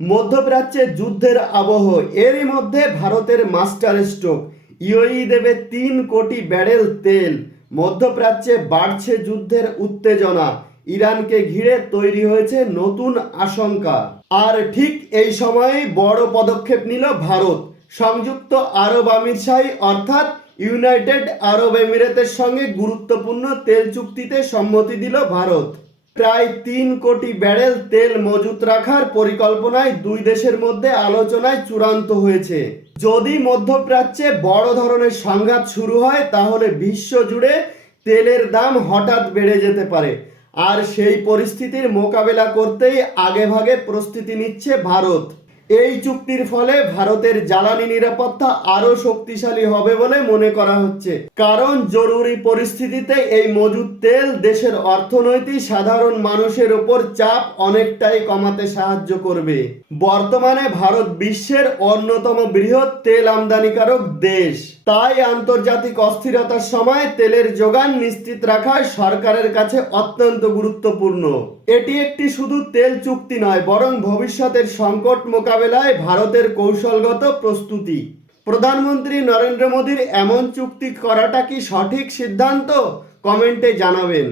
মধ্যপ্রাচ্যে যুদ্ধের আবহ, এরই মধ্যে ভারতের মাস্টার স্ট্রোক, ইউএই দেবে 3 কোটি ব্যারেল তেল। মধ্যপ্রাচ্যে বাড়ছে যুদ্ধের উত্তেজনা, ইরানকে ঘিরে তৈরি হয়েছে নতুন আশঙ্কা। আর ঠিক এই সময়েই বড় পদক্ষেপ নিল ভারত। সংযুক্ত আরব আমিরশাহী অর্থাৎ ইউনাইটেড আরব এমিরেতের সঙ্গে গুরুত্বপূর্ণ তেল চুক্তিতে সম্মতি দিল ভারত। প্রায় 3 কোটি ব্যারেল তেল মজুত রাখার পরিকল্পনায় দুই দেশের মধ্যে আলোচনায় চূড়ান্ত হয়েছে। যদি মধ্যপ্রাচ্যে বড় ধরনের সংঘাত শুরু হয় তাহলে বিশ্ব জুড়ে তেলের দাম হঠাৎ বেড়ে যেতে পারে। আর সেই পরিস্থিতির মোকাবেলা করতেই আগেভাগে প্রস্তুতি নিচ্ছে ভারত। এই চুক্তির ফলে ভারতের জ্বালানি নিরাপত্তা আরও শক্তিশালী হবে বলে মনে করা হচ্ছে, কারণ জরুরি পরিস্থিতিতে এই মজুদ তেল দেশের অর্থনৈতিক সাধারণ মানুষের উপর চাপ অনেকটাই কমাতে সাহায্য করবে। বর্তমানে ভারত বিশ্বের অন্যতম বৃহৎ তেল আমদানিকারক দেশ, তাই আন্তর্জাতিক অস্থিরতার সময় তেলের যোগান নিশ্চিত রাখা সরকারের কাছে অত্যন্ত গুরুত্বপূর্ণ। এটি একটি শুধু তেল চুক্তি নয়, বরং ভবিষ্যতের সংকট মোকাবেলায় ভারতের কৌশলগত প্রস্তুতি। প্রধানমন্ত্রী নরেন্দ্র মোদীর এমন চুক্তি করাটা কি সঠিক সিদ্ধান্ত? কমেন্টে জানাবেন।